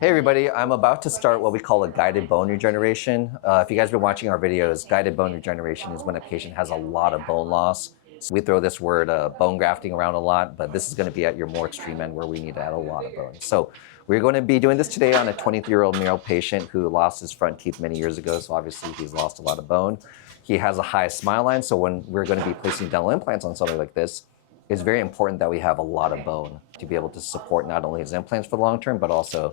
Hey everybody, I'm about to start what we call a guided bone regeneration. If you guys have been watching our videos, guided bone regeneration is when a patient has a lot of bone loss. So we throw this word bone grafting around a lot, but this is going to be at your more extreme end where we need to add a lot of bone. So we're going to be doing this today on a 23-year-old male patient who lost his front teeth many years ago, so obviously he's lost a lot of bone. He has a high smile line, so when we're going to be placing dental implants on somebody like this, it's very important that we have a lot of bone to be able to support not only his implants for the long term, but also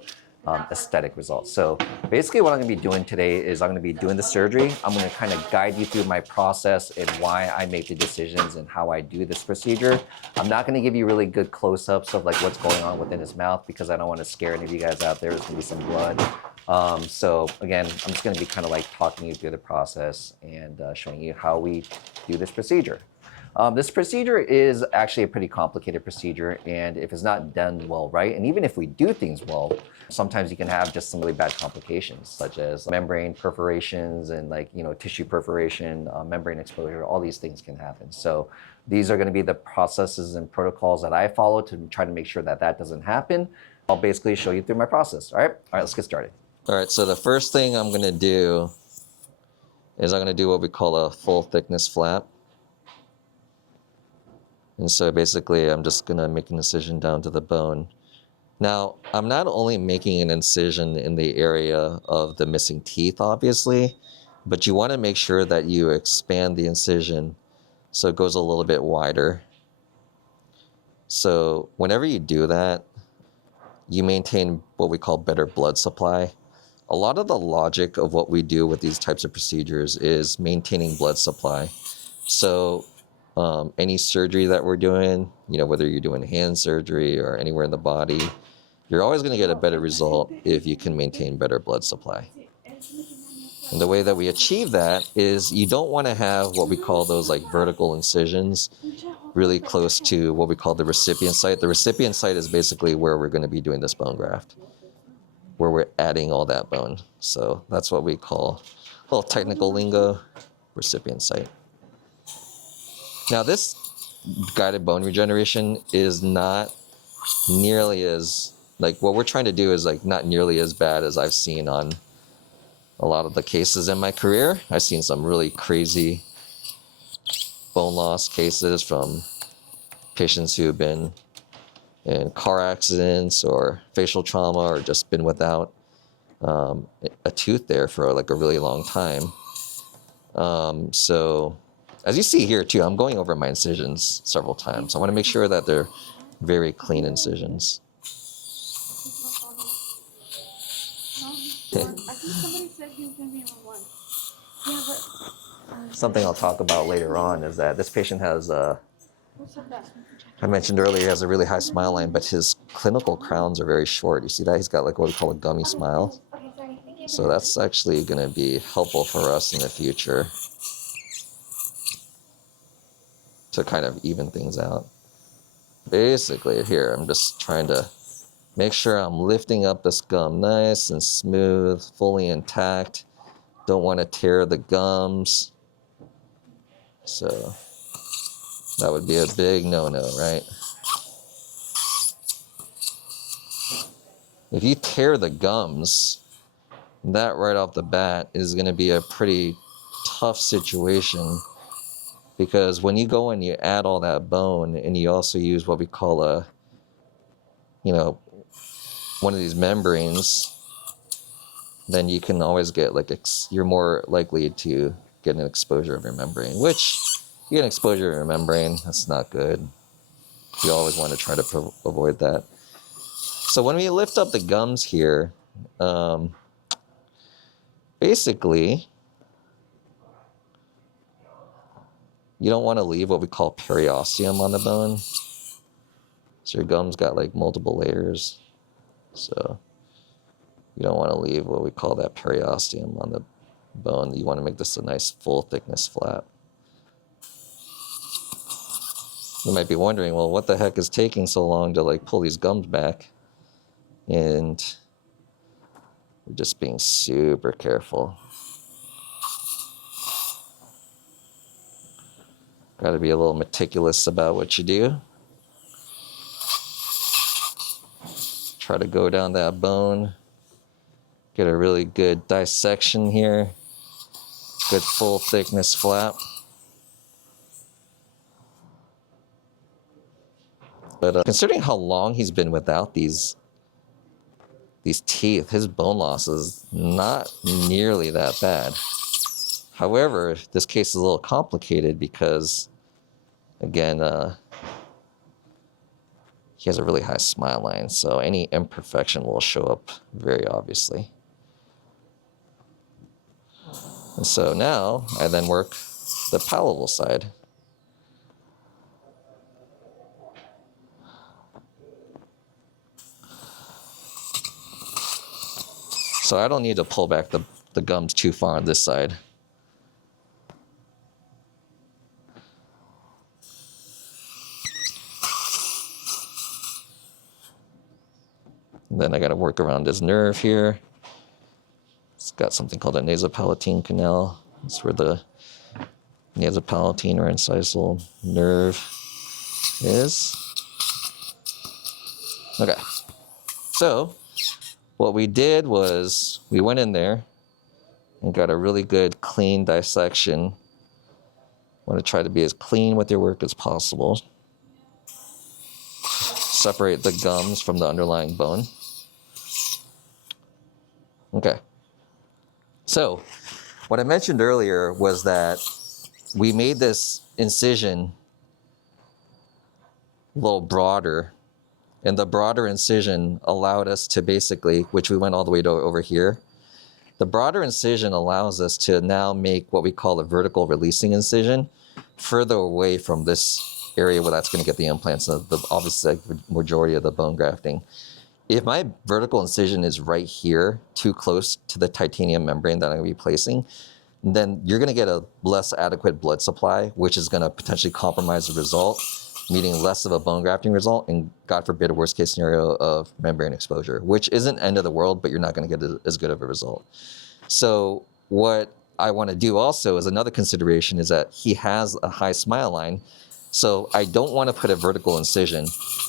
aesthetic results. So basically what I'm going to be doing today is I'm going to be doing the surgery. I'm going to kind of guide you through my process and why I make the decisions and how I do this procedure. I'm not going to give you really good close-ups of like what's going on within his mouth because I don't want to scare any of you guys out there. There's going to be some blood. So again, I'm just going to be kind of like talking you through the process and showing you how we do this procedure. This procedure is actually a pretty complicated procedure, and if it's not done well right, and even if we do things well, sometimes you can have just some really bad complications, such as membrane perforations and tissue perforation, membrane exposure, all these things can happen. So these are gonna be the processes and protocols that I follow to try to make sure that that doesn't happen. I'll basically show you through my process, all right? All right, let's get started. All right, so the first thing I'm gonna do is I'm gonna do what we call a full thickness flap. And so basically, I'm just going to make an incision down to the bone. Now, I'm not only making an incision in the area of the missing teeth, obviously, but you want to make sure that you expand the incision so it goes a little bit wider. So whenever you do that, you maintain what we call better blood supply. A lot of the logic of what we do with these types of procedures is maintaining blood supply. So any surgery that we're doing, whether you're doing hand surgery or anywhere in the body, you're always going to get a better result if you can maintain better blood supply. And the way that we achieve that is you don't want to have what we call those like vertical incisions really close to what we call the recipient site. The recipient site is basically where we're going to be doing this bone graft, where we're adding all that bone. So that's what we call, a little technical lingo, recipient site. Now this guided bone regeneration is not nearly as, what we're trying to do is not nearly as bad as I've seen on a lot of the cases in my career. I've seen some really crazy bone loss cases from patients who have been in car accidents or facial trauma or just been without a tooth there for a really long time. So as you see here too, I'm going over my incisions several times. I want to make sure that they're very clean incisions. Something I'll talk about later on is that this patient has, I mentioned earlier, he has a really high smile line, but his clinical crowns are very short. You see that? He's got what we call a gummy smile. So that's actually going to be helpful for us in the future to kind of even things out. Basically here, I'm just trying to make sure I'm lifting up this gum nice and smooth, fully intact. Don't want to tear the gums. So that would be a big no-no, right? If you tear the gums, that right off the bat is going to be a pretty tough situation. Because when you go and you add all that bone and you also use what we call one of these membranes, then you can always get you're more likely to get an exposure of your membrane, which you get an exposure of your membrane, that's not good. You always want to try to avoid that. So when we lift up the gums here, basically, you don't want to leave what we call periosteum on the bone. So your gums got multiple layers. So you don't want to leave what we call that periosteum on the bone. You want to make this a nice full thickness flap. You might be wondering, well, what the heck is taking so long to pull these gums back? And we're just being super careful. Got to be a little meticulous about what you do. Try to go down that bone Get a really good dissection here. Good full thickness flap. But considering how long he's been without these teeth, his bone loss is not nearly that bad. However, this case is a little complicated because, again, he has a really high smile line, so any imperfection will show up very obviously. And so now I then work the palatal side. So I don't need to pull back the gums too far on this side. And then I got to work around his nerve here. It's got something called a nasopalatine canal. It's where the nasopalatine or incisal nerve is. Okay, so what we did was we went in there and got a really good clean dissection. Want to try to be as clean with your work as possible. Separate the gums from the underlying bone. Okay. So what I mentioned earlier was that we made this incision a little broader, and the broader incision allowed us to basically, which we went all the way to over here, the broader incision allows us to now make what we call a vertical releasing incision further away from this area where that's going to get the implants, the obviously majority of the bone grafting. If my vertical incision is right here, too close to the titanium membrane that I'm going to be placing, then you're going to get a less adequate blood supply, which is going to potentially compromise the result, meaning less of a bone grafting result, and God forbid a worst case scenario of membrane exposure, which isn't end of the world, but you're not going to get as good of a result. So what I want to do also is another consideration is that he has a high smile line. So I don't want to put a vertical incision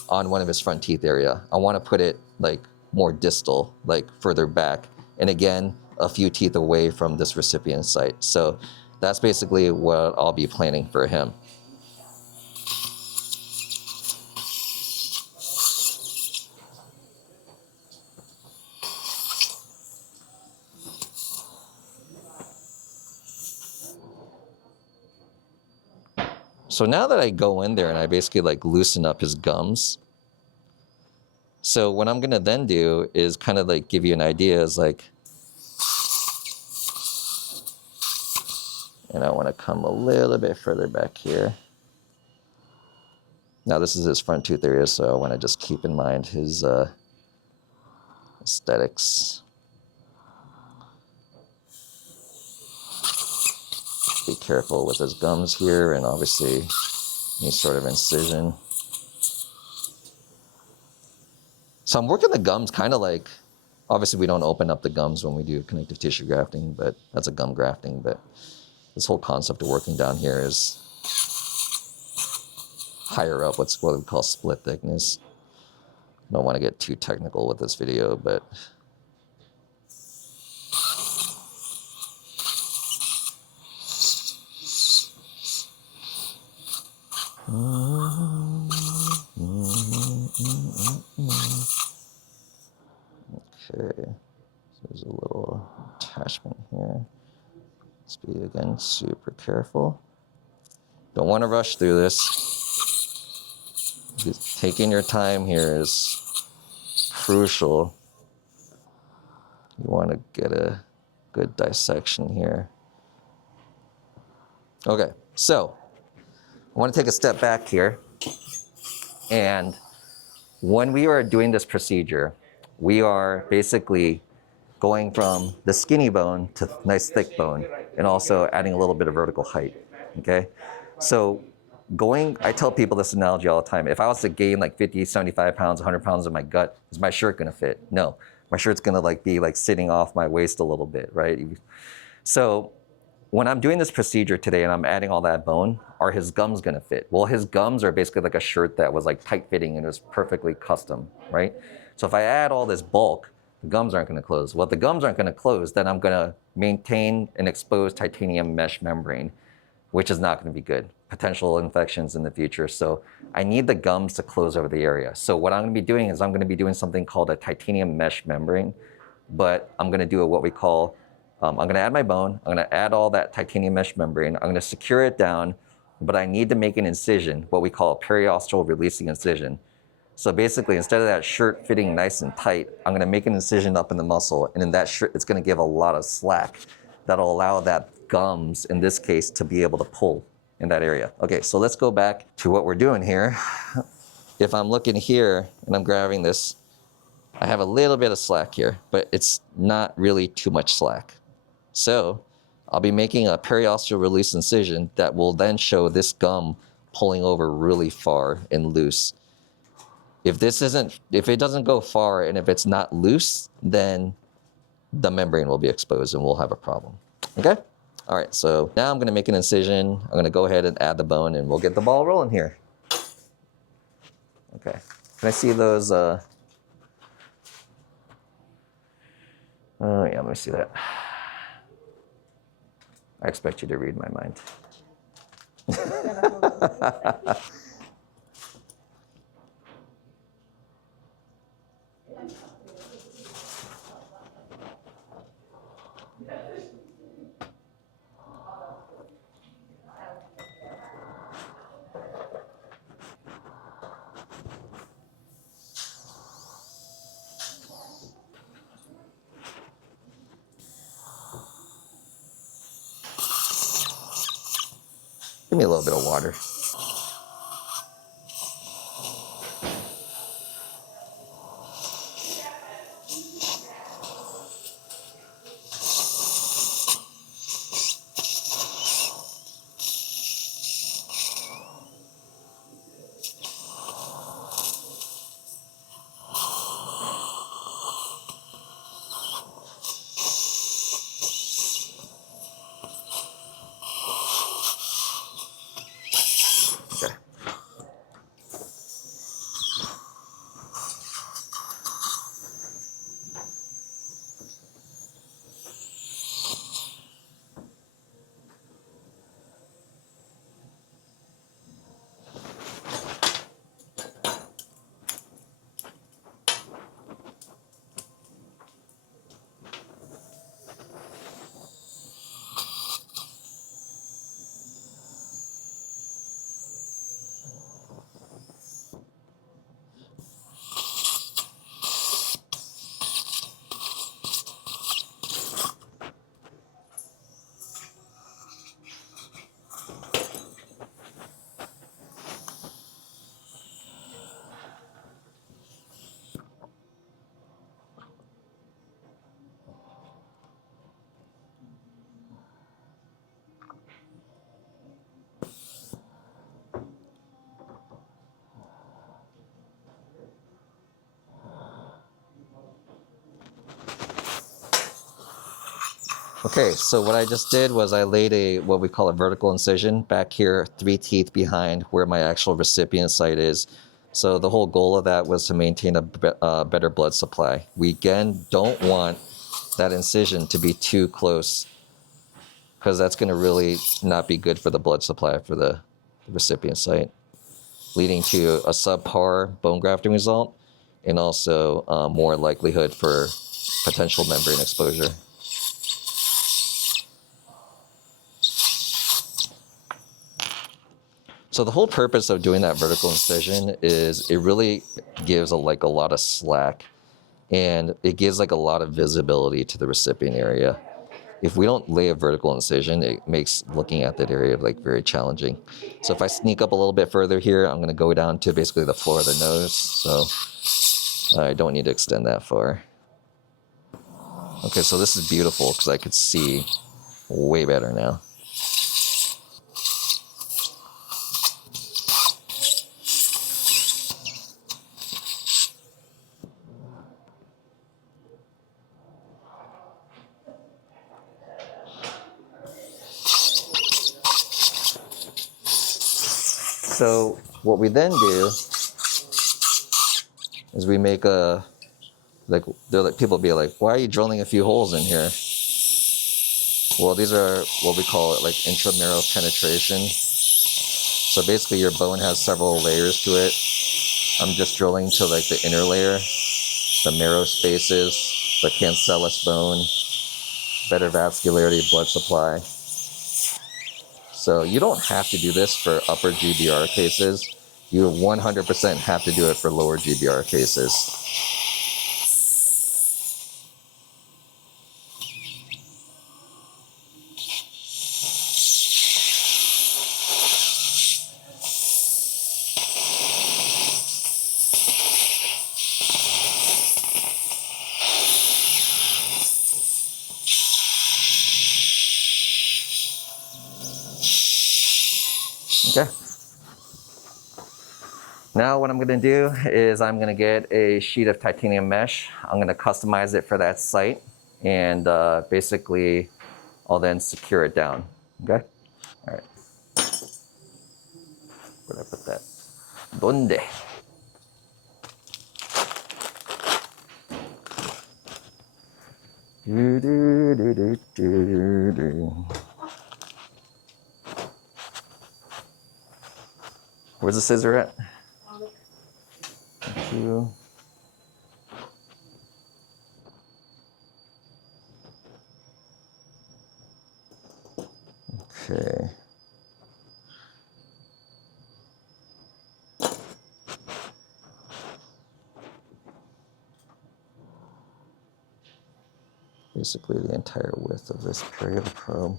on one of his front teeth area. I want to put it like more distal, like further back. And again, a few teeth away from this recipient site. So that's basically what I'll be planning for him. So now that I go in there and I basically like loosen up his gums, so what I'm gonna then do is kind of like give you an idea is like, and I wanna come a little bit further back here. Now this is his front tooth area, so I wanna just keep in mind his aesthetics. Be careful with his gums here and obviously any sort of incision. So I'm working the gums kind of like, obviously we don't open up the gums when we do connective tissue grafting, but that's a gum grafting. But this whole concept of working down here is higher up, what we call split thickness. I don't want to get too technical with this video, but okay, so there's a little attachment here. Let's be, again, super careful. Don't want to rush through this. Just taking your time here is crucial. You want to get a good dissection here. Okay, so I want to take a step back here. And when we are doing this procedure, we are basically going from the skinny bone to nice thick bone, and also adding a little bit of vertical height, okay? So I tell people this analogy all the time. If I was to gain like 50, 75 pounds, 100 pounds in my gut, is my shirt gonna fit? No, my shirt's gonna like be like sitting off my waist a little bit, right? So when I'm doing this procedure today and I'm adding all that bone, are his gums gonna fit? Well, his gums are basically like a shirt that was like tight fitting and it was perfectly custom, right? So if I add all this bulk, The gums aren't going to close. Well, if the gums aren't going to close, then I'm going to maintain an exposed titanium mesh membrane, which is not going to be good. Potential infections in the future. So I need the gums to close over the area. So what I'm going to be doing is I'm going to be doing something called a titanium mesh membrane, but I'm going to do what we call, I'm going to add my bone. I'm going to add all that titanium mesh membrane. I'm going to secure it down, but I need to make an incision, what we call a periosteal releasing incision. So basically, instead of that shirt fitting nice and tight, I'm going to make an incision up in the muscle, and in that shirt, it's going to give a lot of slack that'll allow that gums, in this case, to be able to pull in that area. Okay, so let's go back to what we're doing here. If I'm looking here and I'm grabbing this, I have a little bit of slack here, but it's not really too much slack. So I'll be making a periosteal release incision that will then show this gum pulling over really far and loose. If it doesn't go far and if it's not loose, then the membrane will be exposed and we'll have a problem. Okay? All right, so now I'm gonna make an incision. I'm gonna go ahead and add the bone and we'll get the ball rolling here. Okay, can I see those? Oh yeah, let me see that. I expect you to read my mind. Give me a little bit of water. Okay. Okay, so what I just did was I laid what we call a vertical incision back here, 3 teeth behind where my actual recipient site is. So the whole goal of that was to maintain a better blood supply. We again don't want that incision to be too close because that's going to really not be good for the blood supply for the recipient site, leading to a subpar bone grafting result and also more likelihood for potential membrane exposure. So the whole purpose of doing that vertical incision is it really gives a lot of slack, and it gives like a lot of visibility to the recipient area. If we don't lay a vertical incision, it makes looking at that area like very challenging. So if I sneak up a little bit further here, I'm going to go down to basically the floor of the nose. So I don't need to extend that far. Okay, so this is beautiful because I could see way better now. So what we then do is we make a Like, people be like, why are you drilling a few holes in here? Well, these are what we call it, like intramarrow penetration. So basically your bone has several layers to it. I'm just drilling to like the inner layer, the marrow spaces, the cancellous bone, better vascularity, blood supply. So you don't have to do this for upper GBR cases. You 100% have to do it for lower GBR cases. Okay. Now what I'm gonna do is I'm gonna get a sheet of titanium mesh. I'm gonna customize it for that site, and basically I'll then secure it down, okay? All right. Where'd I put that? Donde? Do, do, do, do, do, do. Where's the scissor at? Thank you. Okay. Basically the entire width of this periosteal probe.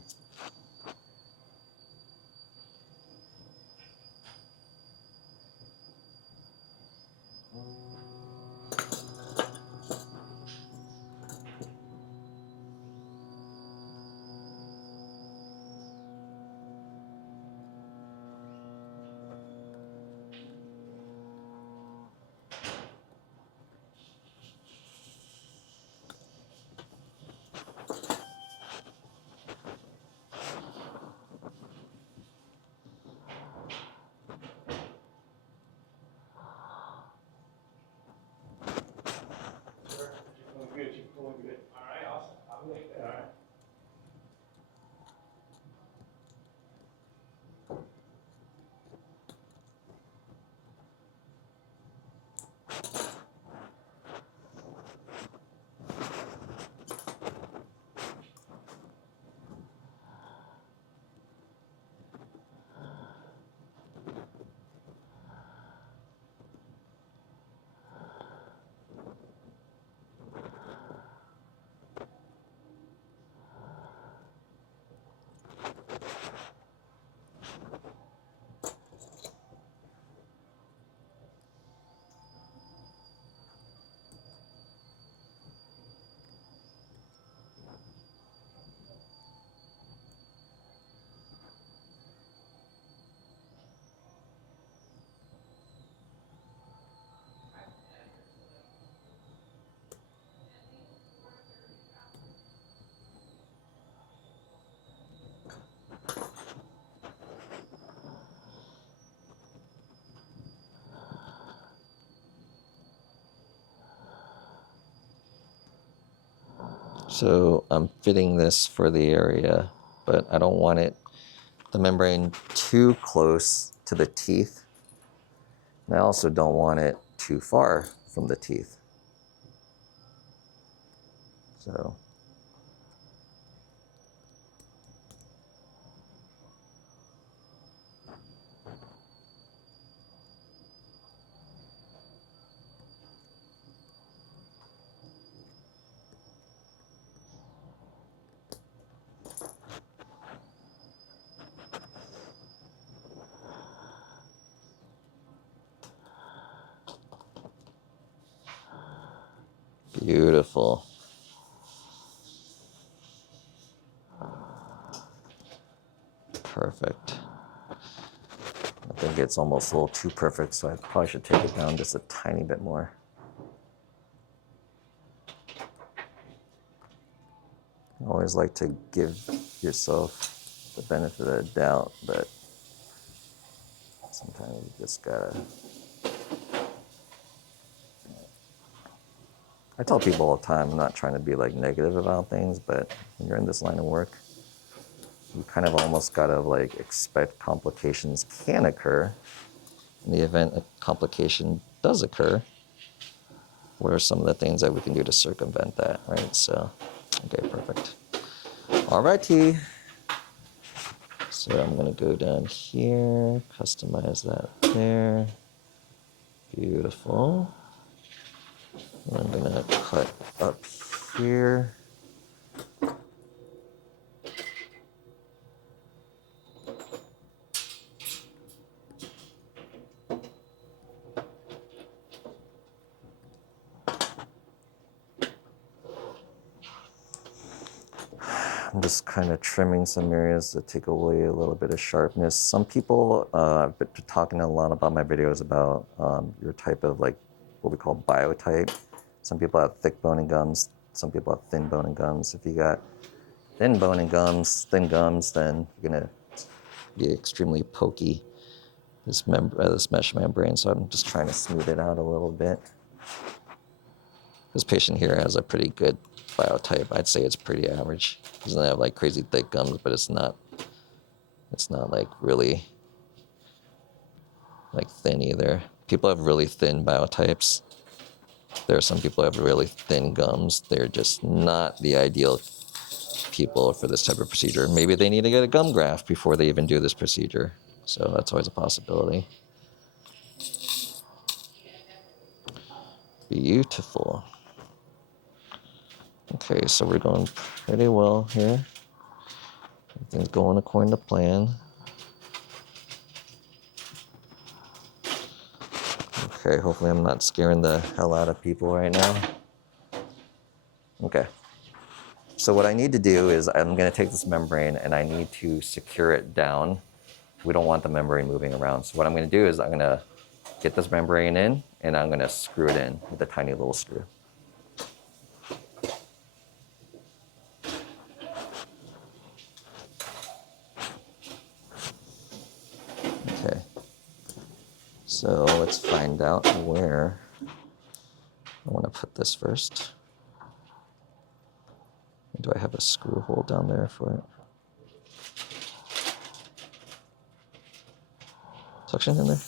So I'm fitting this for the area, but I don't want the membrane too close to the teeth. And I also don't want it too far from the teeth. So beautiful. Perfect. I think it's almost a little too perfect, so I probably should take it down just a tiny bit more. I always like to give yourself the benefit of the doubt, but sometimes you just gotta. I tell people all the time, I'm not trying to be like negative about things, but when you're in this line of work, you kind of almost gotta like expect complications can occur. In the event a complication does occur, what are some of the things that we can do to circumvent that, right? So, okay, perfect. All righty. So I'm gonna go down here, customize that there. Beautiful. And I'm gonna cut up here. I'm just kind of trimming some areas to take away a little bit of sharpness. Some people, I've been talking a lot about my videos about your type of like what we call biotype. Some people have thick bone and gums. Some people have thin bone and gums. If you got thin bone and gums, thin gums, then you're gonna be extremely pokey, this mesh membrane. So I'm just trying to smooth it out a little bit. This patient here has a pretty good biotype. I'd say it's pretty average. He doesn't have like crazy thick gums, but it's not like really like thin either. People have really thin biotypes. There are some people who have really thin gums. They're just not the ideal people for this type of procedure. Maybe they need to get a gum graft before they even do this procedure. So that's always a possibility. Beautiful. Okay, so we're going pretty well here. Everything's going according to plan. Okay, hopefully I'm not scaring the hell out of people right now. Okay. So what I need to do is I'm going to take this membrane and I need to secure it down. We don't want the membrane moving around. So what I'm going to do is I'm going to get this membrane in and I'm going to screw it in with a tiny little screw. Okay. So let's find out where I want to put this first. Do I have a screw hole down there for it? Suction in there?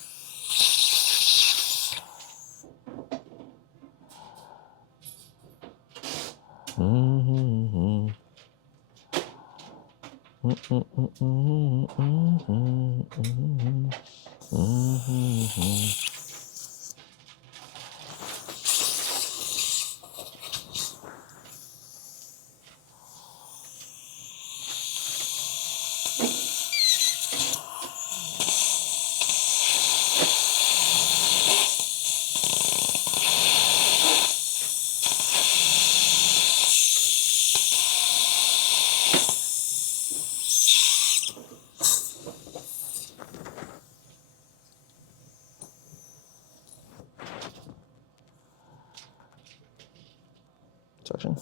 Suction.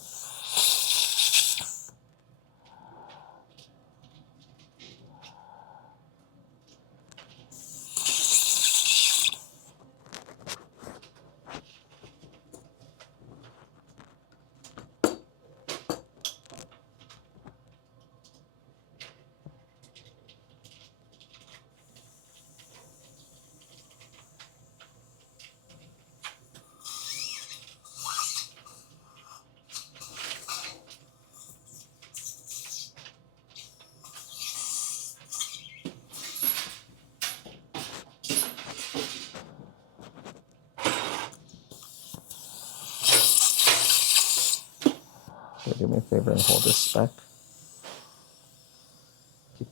Do me a favor and hold this back.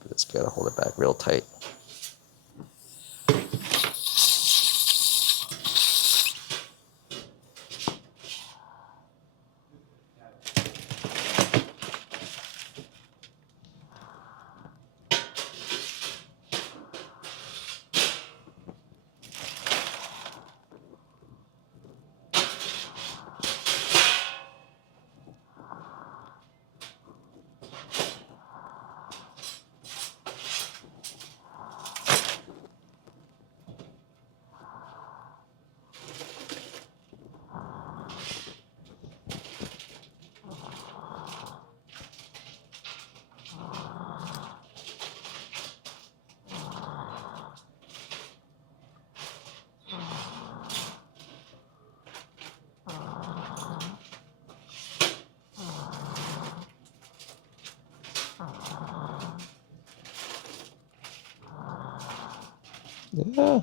Just gotta hold it back real tight. Yeah.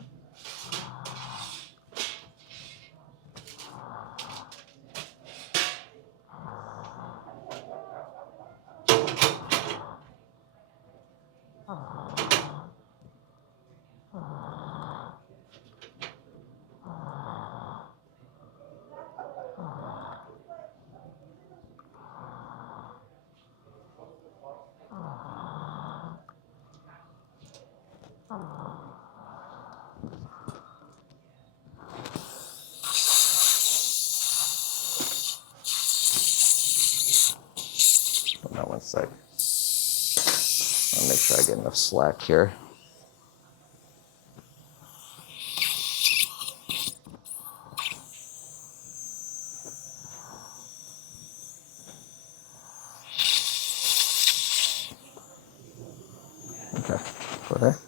Hold on one sec. I'll make sure I get enough slack here. Okay, go there.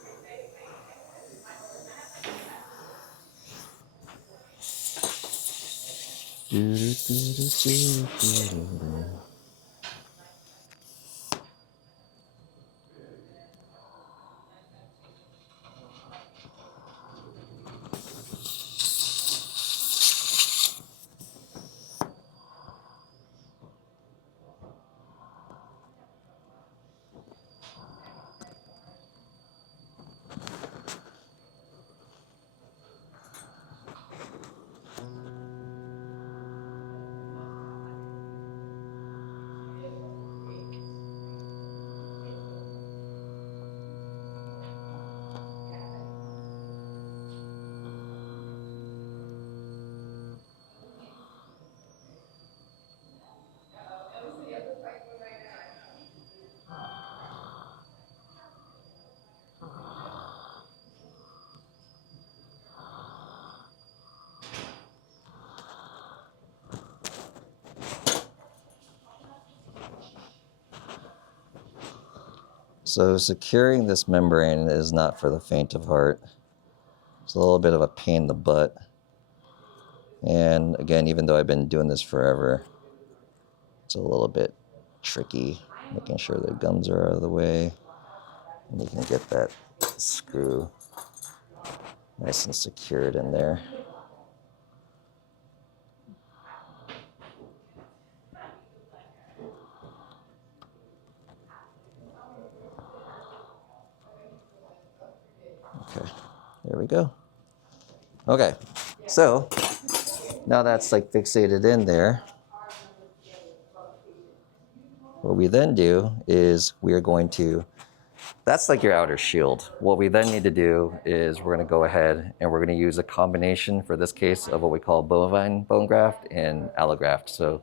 So securing this membrane is not for the faint of heart. It's a little bit of a pain in the butt. And again, even though I've been doing this forever, it's a little bit tricky, making sure the gums are out of the way. And you can get that screw nice and secured in there. Okay, there we go. Okay, so now that's like fixated in there. What we then do is we're going to, that's like your outer shield. What we then need to do is we're going to go ahead and we're going to use a combination for this case of what we call bovine bone graft and allograft. So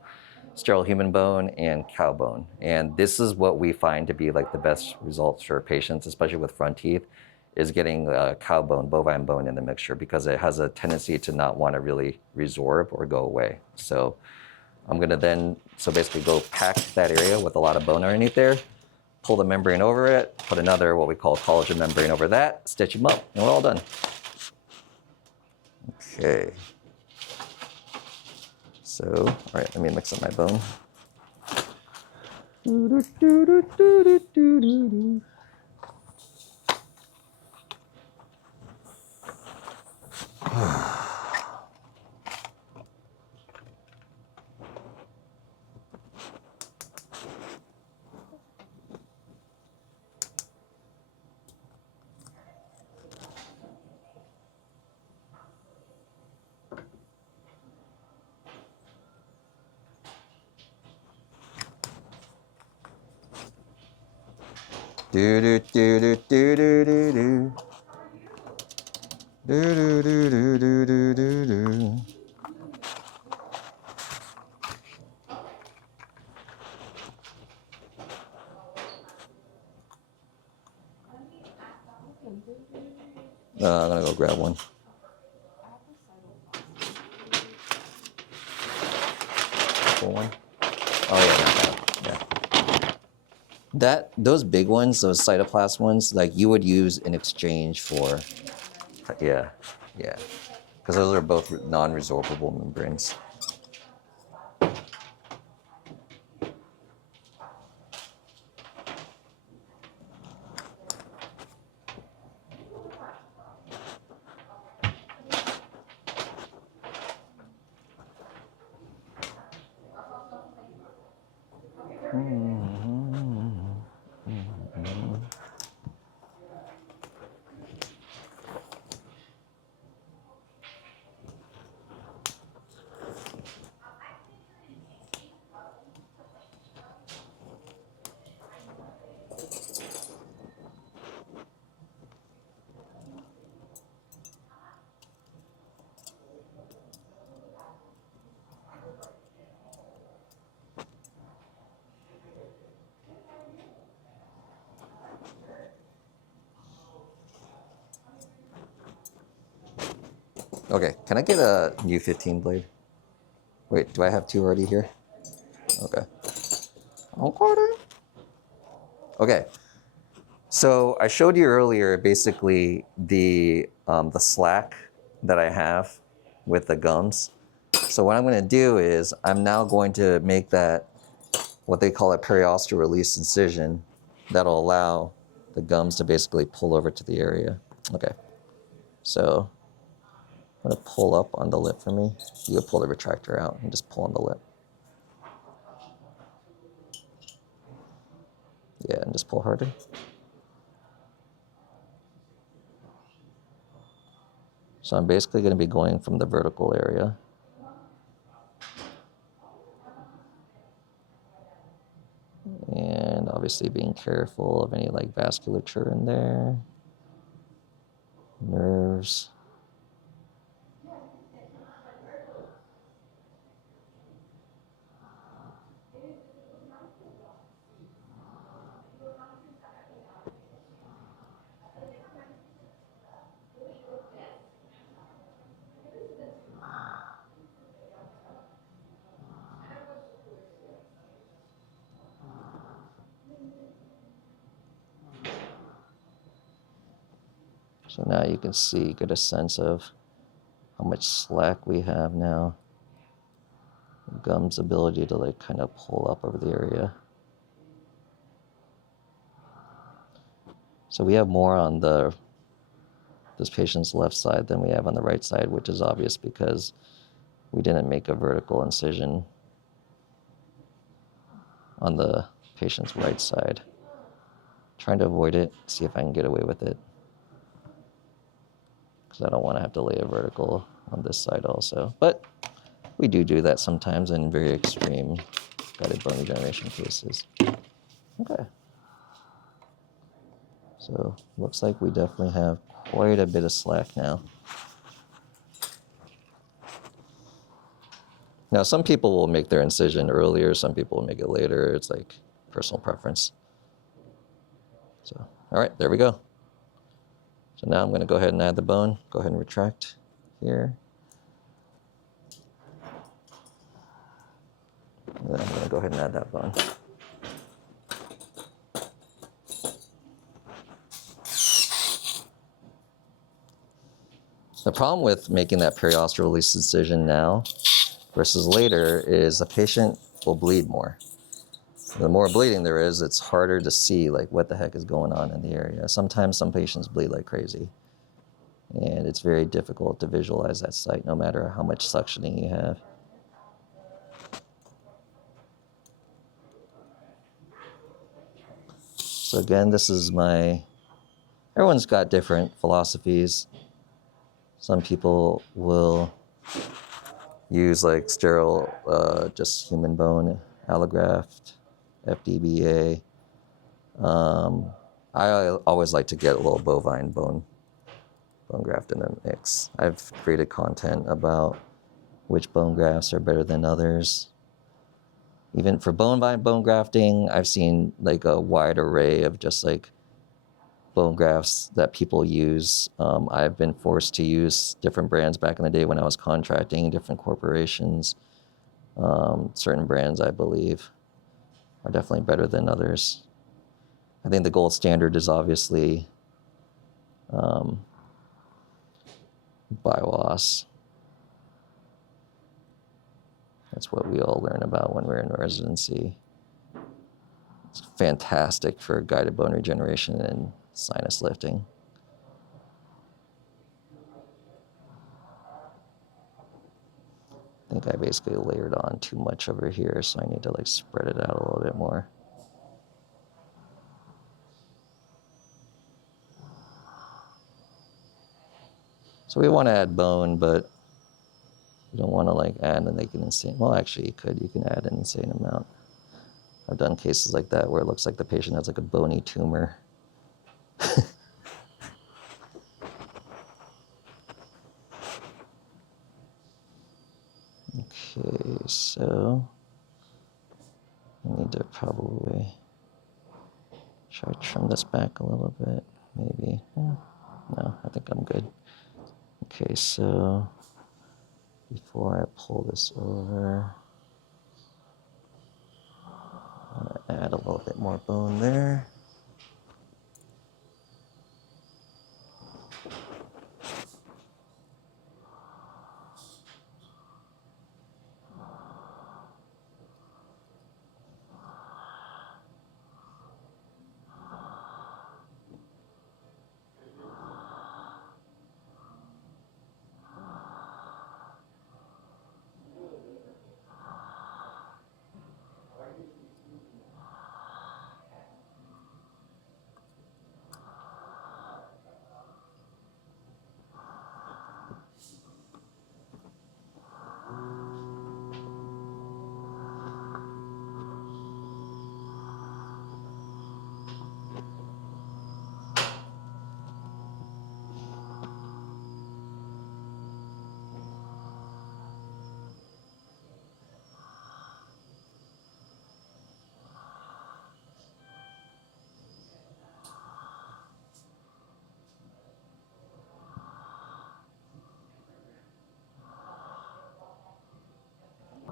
sterile human bone and cow bone. And this is what we find to be like the best results for patients, especially with front teeth, is getting cow bone, bovine bone in the mixture because it has a tendency to not want to really resorb or go away. So I'm gonna then, so basically go pack that area with a lot of bone underneath there, pull the membrane over it, put another, what we call collagen membrane over that, stitch them up, and we're all done. Okay. So, all right, let me mix up my bone. Do do do do do do do do. Do do do do do do do do. I'm gonna go grab one. One. Oh yeah, not that. Yeah. Those big ones, those cytoplast ones, like you would use in exchange for, yeah, because those are both non-resorbable membranes. Okay, can I get a new 15 blade? Wait, do I have two already here? Okay. Okay. So I showed you earlier basically the slack that I have with the gums. So what I'm going to do is I'm now going to make that what they call a periosteal release incision that'll allow the gums to basically pull over to the area. Okay. So I'm going to pull up on the lip for me. You can pull the retractor out and just pull on the lip. Yeah, and just pull harder. So I'm basically going to be going from the vertical area. And obviously being careful of any like vasculature in there, nerves. So now you can see, get a sense of how much slack we have now. The gum's ability to like kind of pull up over the area. So we have more on this patient's left side than we have on the right side, which is obvious because we didn't make a vertical incision on the patient's right side. Trying to avoid it, see if I can get away with it. Because I don't want to have to lay a vertical on this side also. But we do that sometimes in very extreme guided bone regeneration cases. Okay. So looks like we definitely have quite a bit of slack now. Now some people will make their incision earlier, some people will make it later. It's like personal preference. So, all right, there we go. So now I'm going to go ahead and add the bone. Go ahead and retract here. And then I'm going to go ahead and add that bone. The problem with making that periosteal release incision now versus later is the patient will bleed more. The more bleeding there is, it's harder to see like what the heck is going on in the area. Sometimes some patients bleed like crazy. And it's very difficult to visualize that site no matter how much suctioning you have. So again, this is everyone's got different philosophies. Some people will use like sterile, just human bone, allograft, FDBA. I always like to get a little bovine bone graft in the mix. I've created content about which bone grafts are better than others. Even for bone grafting, I've seen like a wide array of just like bone grafts that people use. I've been forced to use different brands back in the day when I was contracting, different corporations. Certain brands, I believe, are definitely better than others. I think the gold standard is obviously Bioos. That's what we all learn about when we're in residency. It's fantastic for guided bone regeneration and sinus lifting. think I basically layered on too much over here, so I need to like spread it out a little bit more. So we want to add bone, but you don't want to like add and like an insane, well actually you can add an insane amount. I've done cases like that where it looks like the patient has like a bony tumor. Okay, so I need to probably try to trim this back a little bit, maybe. No, I think I'm good. Okay, so before I pull this over, I'm gonna add a little bit more bone there.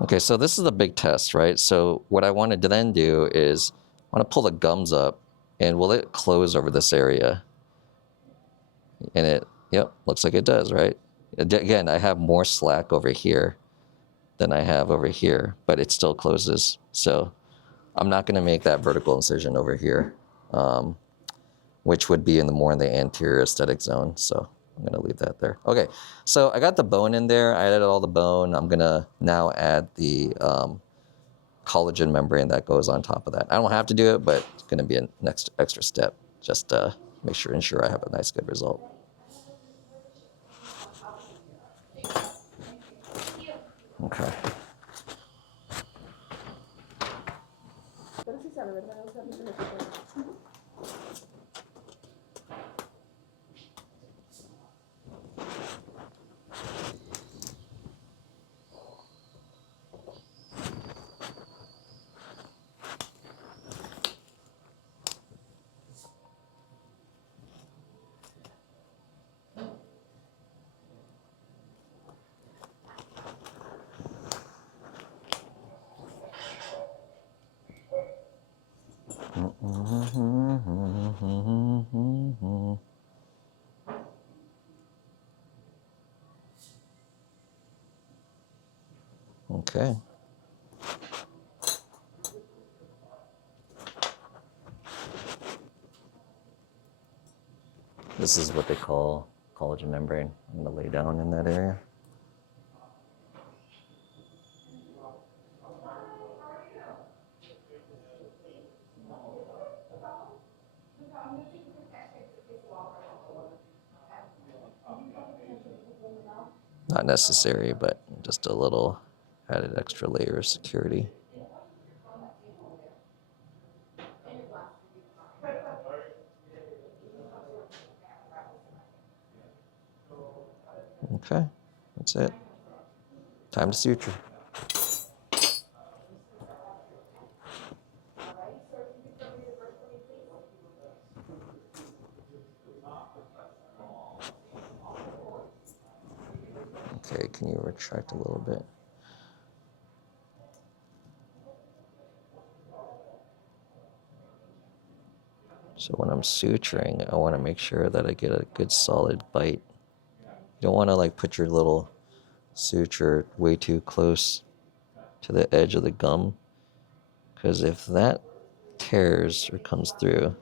Okay, so this is a big test, right? So what I wanted to then do is I want to pull the gums up, and will it close over this area? And it, yep, looks like it does, right? Again, I have more slack over here than I have over here, but it still closes. So I'm not going to make that vertical incision over here, which would be more in the anterior aesthetic zone. So I'm going to leave that there. Okay, so I got the bone in there. I added all the bone. I'm going to now add the collagen membrane that goes on top of that. I don't have to do it, but it's going to be a next extra step just to ensure I have a nice, good result. Okay. Okay. This is what they call collagen membrane. I'm going to lay down in that area. Not necessary, but just a little added extra layer of security. Okay, that's it. Time to suture. Okay, can you retract a little bit? So when I'm suturing, I want to make sure that I get a good solid bite. You don't want to like put your little suture way too close to the edge of the gum, because if that tears or comes through,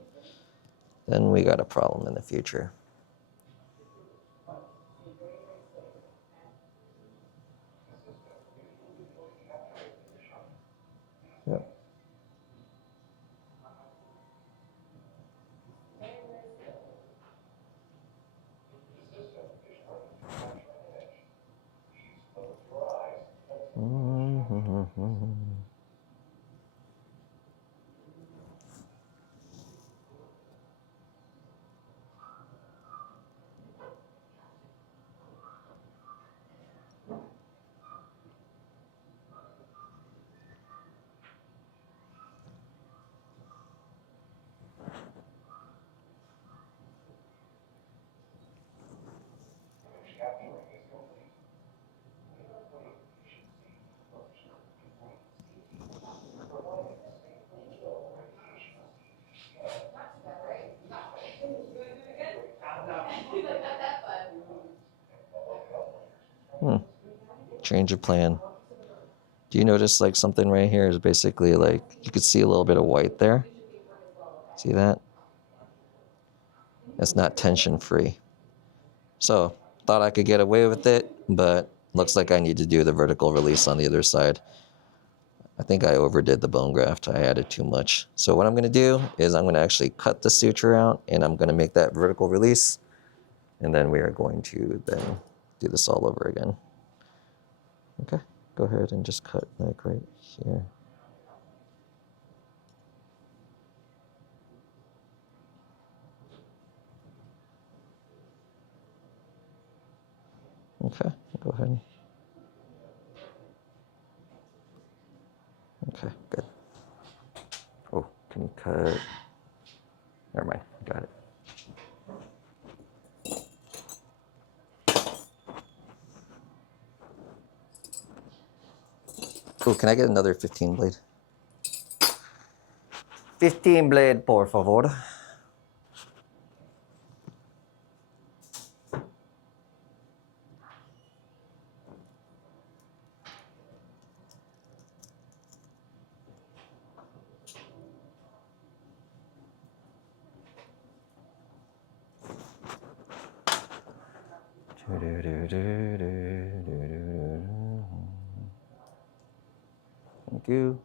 then we got a problem in the future. change of plan. Do you notice like something right here is basically like, you could see a little bit of white there? See that? It's not tension free. So, thought I could get away with it, but looks like I need to do the vertical release on the other side. I think I overdid the bone graft. I added too much. So what I'm going to do is I'm going to actually cut the suture out, and I'm going to make that vertical release. And then we are going to then do this all over again. Okay, go ahead and just cut like right here. Okay, go ahead. Okay, good. Oh, can you cut? Never mind, got it. Oh, can I get another 15 blade? 15 blade, por favor. Thank you.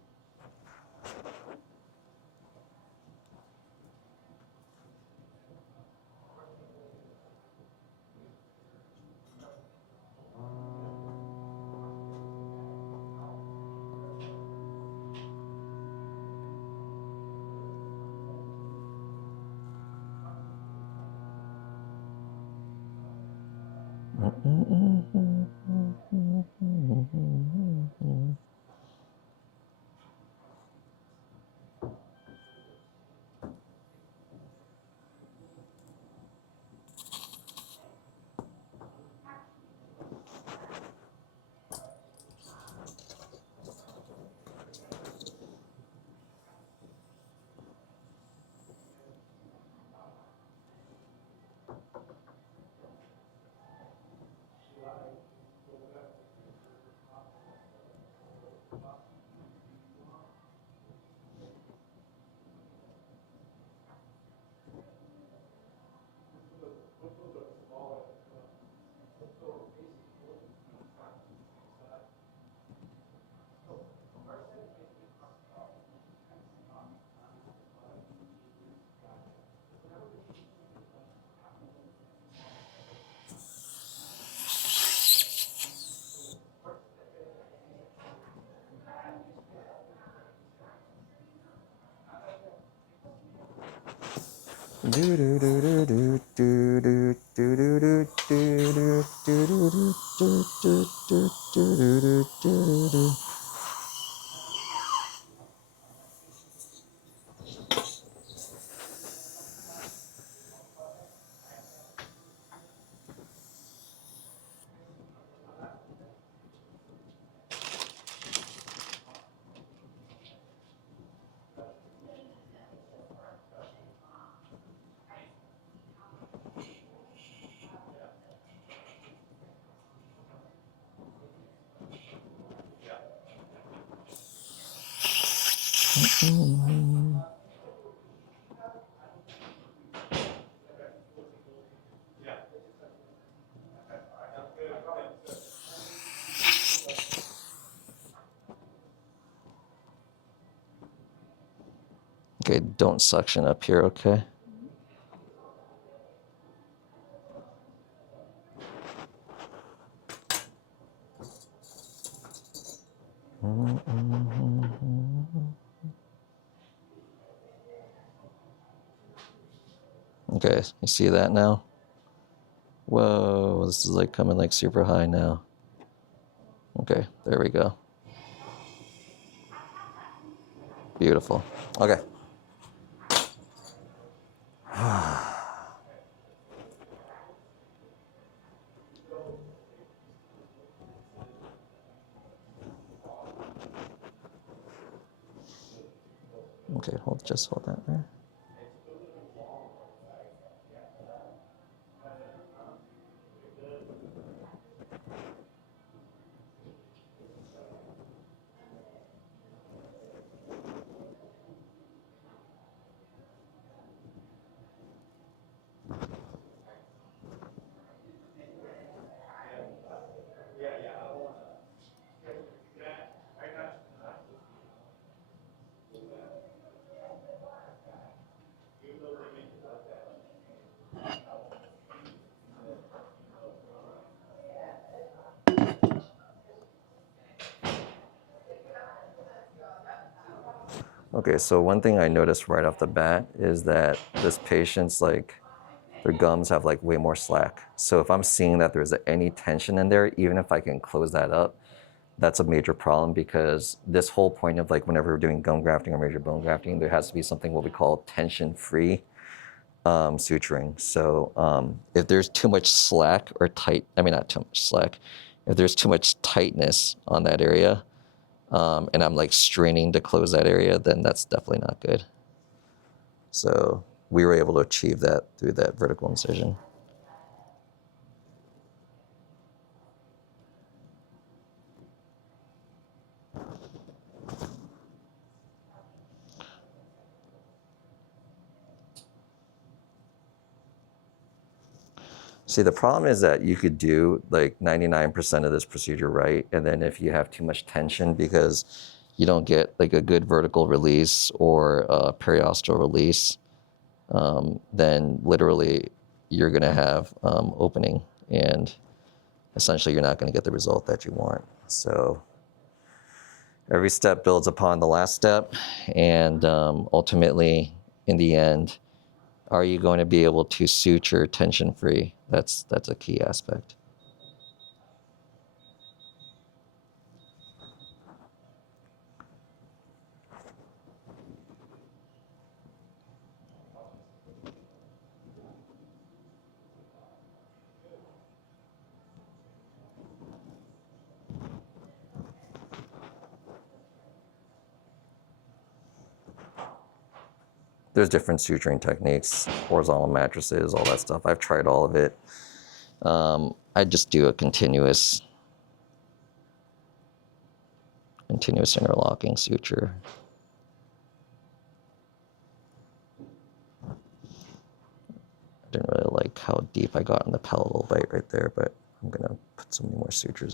Okay, don't suction up here, okay? Okay, you see that now? Whoa, this is like coming like super high now. Okay, there we go. Beautiful. Okay. Okay, just hold that there. Okay, so one thing I noticed right off the bat is that this patient's like, their gums have like way more slack. So if I'm seeing that there's any tension in there, even if I can close that up, that's a major problem, because this whole point of like whenever we're doing gum grafting or major bone grafting, there has to be something what we call tension-free suturing. So if there's too much slack or tight, I mean not too much slack, if there's too much tightness on that area, and I'm like straining to close that area, then that's definitely not good. So we were able to achieve that through that vertical incision. See, the problem is that you could do like 99% of this procedure right, and then if you have too much tension because you don't get like a good vertical release or a periosteal release, then literally you're going to have opening, and essentially you're not going to get the result that you want. So every step builds upon the last step, and ultimately, in the end, are you going to be able to suture tension-free? That's a key aspect. There's different suturing techniques, horizontal mattresses, all that stuff. I've tried all of it. I just do a continuous interlocking suture. I didn't really like how deep I got in the palatal bite right there, but I'm gonna put some more sutures in.